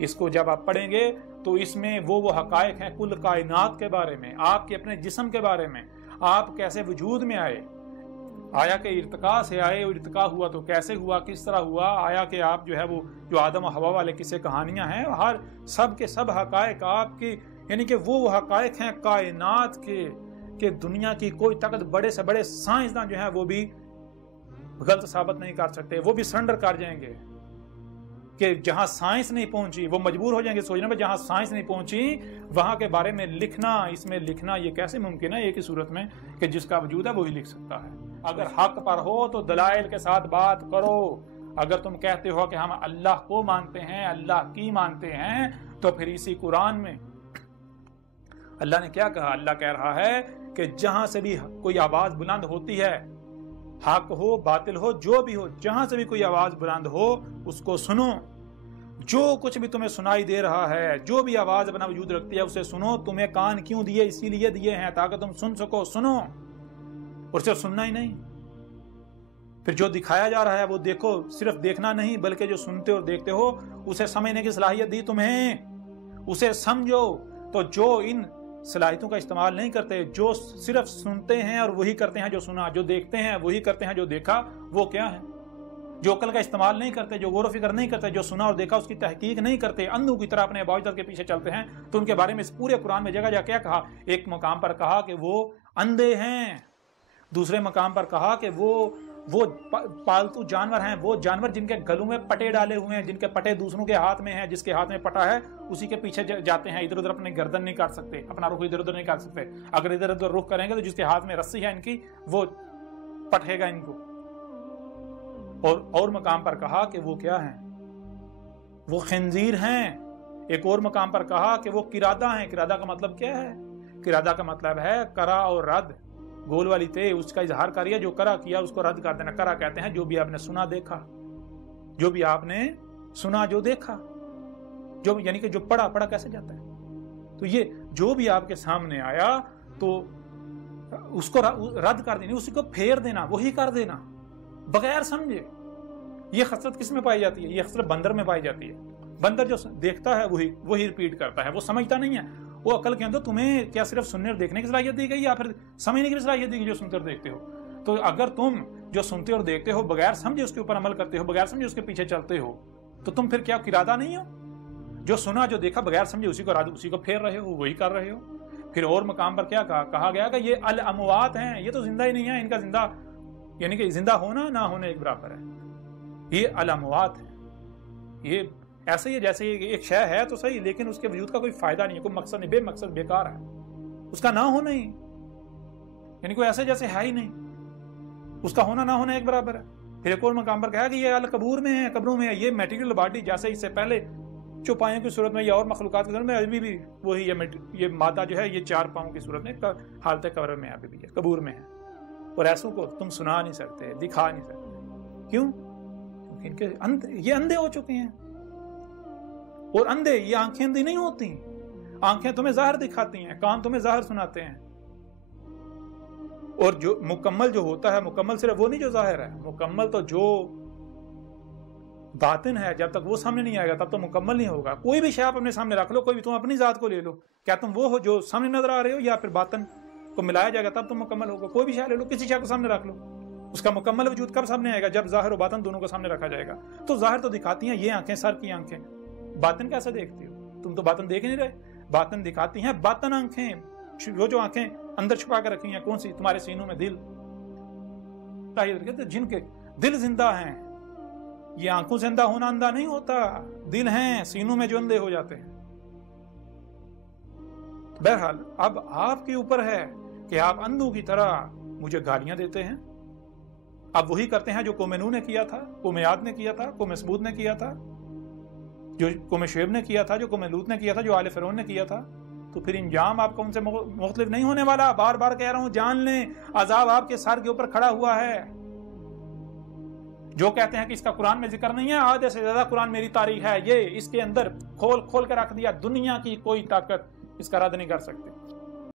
اس کو جب آپ پڑھیں گے تو اس میں وہ حقائق ہیں کل کائنات کے بارے میں، آپ کے اپنے جسم کے بارے میں، آپ کیسے وجود میں آئے، آیا کہ ارتقاء سے آئے، اور ارتقاء ہوا تو کیسے ہوا، کس طرح ہوا، آیا کہ آپ جو ہے وہ جو آدم و حوا والے قصے کہانیاں ہیں، ہر سب کے سب حقائق آپ کی، یعنی کہ وہ حقائق ہیں کائنات کے کہ دنیا کی کوئی طاقت، بڑے سے بڑے سائنسداں جو ہیں وہ بھی غلط ثابت نہیں کر سکتے، وہ بھی سرنڈر کر جائیں گے کہ جہاں سائنس نہیں پہنچی وہ مجبور ہو جائیں گے سوچنے میں، جہاں سائنس نہیں پہنچی وہاں کے بارے میں لکھنا، اس میں لکھنا یہ کیسے ممکن ہے ایک ہی صورت میں کہ جس کا وجود ہے وہی لکھ سکتا ہے۔ اگر حق پر ہو تو دلائل کے ساتھ بات کرو، اگر تم کہتے ہو کہ ہم اللہ کو مانتے ہیں، اللہ کی مانتے ہیں، تو پھر اسی قرآن میں اللہ نے کیا کہا؟ اللہ کہہ رہا ہے کہ جہاں سے بھی کوئی آواز بلند ہوتی ہے، حق ہو باطل ہو جو بھی ہو، جہاں سے بھی کوئی آواز بلند ہو اس کو سنو، جو کچھ بھی تمہیں سنائی دے رہا ہے، جو بھی آواز اپنا وجود رکھتی ہے اسے سنو۔ تمہیں کان کیوں دیے؟ اسی لیے دیے ہیں تاکہ تم سن سکو، سنو، اور صرف سننا ہی نہیں، پھر جو دکھایا جا رہا ہے وہ دیکھو، صرف دیکھنا نہیں بلکہ جو سنتے اور دیکھتے ہو اسے سمجھنے کی صلاحیت دی تمہیں، اسے سمجھو۔ تو جو ان صلاحیتوں کا استعمال نہیں کرتے، جو صرف سنتے ہیں اور وہی کرتے ہیں جو سنا، جو دیکھتے ہیں وہی کرتے ہیں جو دیکھا، وہ کیا ہے؟ جو عقل کا استعمال نہیں کرتے، جو غور و فکر نہیں کرتے، جو سنا اور دیکھا اس کی تحقیق نہیں کرتے، اندھوں کی طرح اپنے باوجد کے پیچھے چلتے ہیں، تو ان کے بارے میں اس پورے قرآن میں جگہ جگہ کیا کہا؟ ایک مقام پر کہا کہ وہ اندھے ہیں، دوسرے مقام پر کہا کہ وہ پالتو جانور ہیں، وہ جانور جن کے گلوں میں پٹے ڈالے ہوئے ہیں، جن کے پٹے دوسروں کے ہاتھ میں ہیں، جس کے ہاتھ میں پٹا ہے اسی کے پیچھے جاتے ہیں، ادھر ادھر اپنے گردن نہیں کاٹ سکتے، اپنا رخ ادھر ادھر نہیں کر سکتے، اگر ادھر ادھر رخ کریں گے تو جس کے ہاتھ میں رسی ہے ان کی وہ پٹے گا ان کو۔ اور مقام پر کہا کہ وہ کیا ہیں؟ وہ خنزیر ہیں۔ ایک اور مقام پر کہا کہ وہ قرادہ ہیں۔ قرادہ کا مطلب کیا ہے؟ قرادہ کا مطلب ہے کرا اور رد، گول والی تے اس کا اظہار کریے، جو کرا کیا اس کو رد کر دینا۔ کرا کہتے ہیں جو بھی آپ نے سنا دیکھا، جو بھی آپ نے سنا جو دیکھا، جو یعنی کہ جو پڑھا کیسے جاتا ہے؟ تو یہ جو بھی آپ کے سامنے آیا تو اس کو رد کر دینا، اسی کو پھیر دینا، وہی کر دینا بغیر سمجھے۔ یہ خصلت کس میں پائی جاتی ہے؟ یہ خصلت بندر میں پائی جاتی ہے۔ بندر جو دیکھتا ہے وہی ریپیٹ کرتا ہے، وہ سمجھتا نہیں ہے۔ وہ عقل کے اندر تمہیں کیا صرف سننے اور دیکھنے کی صلاحیت دی گئی یا پھر سمجھنے کی صلاحیت دی گئی جو سنتے اور دیکھتے ہو؟ تو اگر تم جو سنتے اور دیکھتے ہو بغیر سمجھے اس کے اوپر عمل کرتے ہو، بغیر سمجھے اس کے پیچھے چلتے ہو، تو تم پھر کیا قرادہ نہیں ہو؟ جو سنا جو دیکھا بغیر سمجھے اسی کو پھیر رہے ہو، وہی کر رہے ہو۔ پھر اور مقام پر کیا کہا گیا کہ یہ الاموات ہیں، یہ تو زندہ ہی نہیں ہے، ان کا زندہ یعنی کہ زندہ ہونا نہ ہونا ایک برابر ہے۔ یہ الاموات ہے، یہ ایسے ہی جیسے ایک شے ہے تو صحیح، لیکن اس کے وجود کا کوئی فائدہ نہیں ہے، کوئی مقصد نہیں، بے مقصد بیکار ہے، اس کا نہ ہونا ہی یعنی کوئی ایسے جیسے ہے ہی نہیں، اس کا ہونا نہ ہونا ایک برابر ہے۔ پھر ایک اور مقام پر کہا کہ یہ القبور میں ہے، قبروں میں ہے، یہ میٹیریل باڈی جیسے اس سے پہلے چوپایوں کی صورت میں یا اور مخلوقات کی صورت میں ابھی بھی وہی یہ مادہ جو ہے یہ چار پاؤں کی صورت میں حالت قبر میں ابھی بھی ہے، قبور میں ہے، اور ایسوں کو تم سنا نہیں سکتے، دکھا نہیں سکتے۔ کیوں؟ کیونکہ یہ اندھے ہو چکے ہیں، اور اندھے یہ آنکھیں اندھی نہیں ہوتی، آنکھیں تمہیں ظاہر دکھاتی ہیں، کان تمہیں ظاہر سناتے ہیں، اور جو مکمل جو ہوتا ہے، مکمل صرف وہ نہیں جو ظاہر ہے، مکمل تو جو باطن ہے، جب تک وہ سامنے نہیں آئے گا تب تو مکمل نہیں ہوگا۔ کوئی بھی شے آپ اپنے سامنے رکھ لو، کوئی بھی تم اپنی ذات کو لے لو، کیا تم وہ ہو جو سامنے نظر آ رہے ہو یا پھر باطن کو ملایا جائے گا تب تم مکمل ہوگا؟ کوئی بھی شے لے لو، کسی شے کو سامنے رکھ لو، اس کا مکمل وجود کب سامنے آئے گا؟ جب ظاہر و باطن دونوں کو سامنے رکھا جائے گا۔ تو ظاہر تو دکھاتی ہیں یہ آنکھیں، سر کی آنکھیں، باطن کیسے دیکھتی ہو؟ تم تو باطن دیکھ نہیں رہے، باطن دکھاتی ہیں باطن آنکھیں، جو آنکھیں اندر چھپا کر رکھی ہیں، کون سی؟ تمہارے سینوں میں دل، جن کے دل زندہ ہیں۔ یہ آنکھوں سے اندھا ہونا اندھا نہیں ہوتا، دل ہیں سینوں میں جو اندھے ہو جاتے ہیں۔ بہرحال اب آپ کے اوپر ہے کہ آپ اندھوں کی طرح مجھے گالیاں دیتے ہیں۔ اب وہی کرتے ہیں جو قوم نوح نے کیا تھا، قوم عاد نے کیا تھا، قوم ثمود نے کیا تھا، جو قوم شعیب نے کیا تھا، جو قوم لوط نے کیا تھا، جو آل فرعون نے کیا تھا۔ تو پھر انجام آپ کا ان سے مختلف نہیں ہونے والا۔ بار بار کہہ رہا ہوں، جان لیں عذاب آپ کے سر کے اوپر کھڑا ہوا ہے۔ جو کہتے ہیں کہ اس کا قرآن میں ذکر نہیں ہے، آدھے سے زیادہ قرآن میری تاریخ ہے، یہ اس کے اندر کھول کھول کے رکھ دیا، دنیا کی کوئی طاقت اس کا رد نہیں کر سکتے۔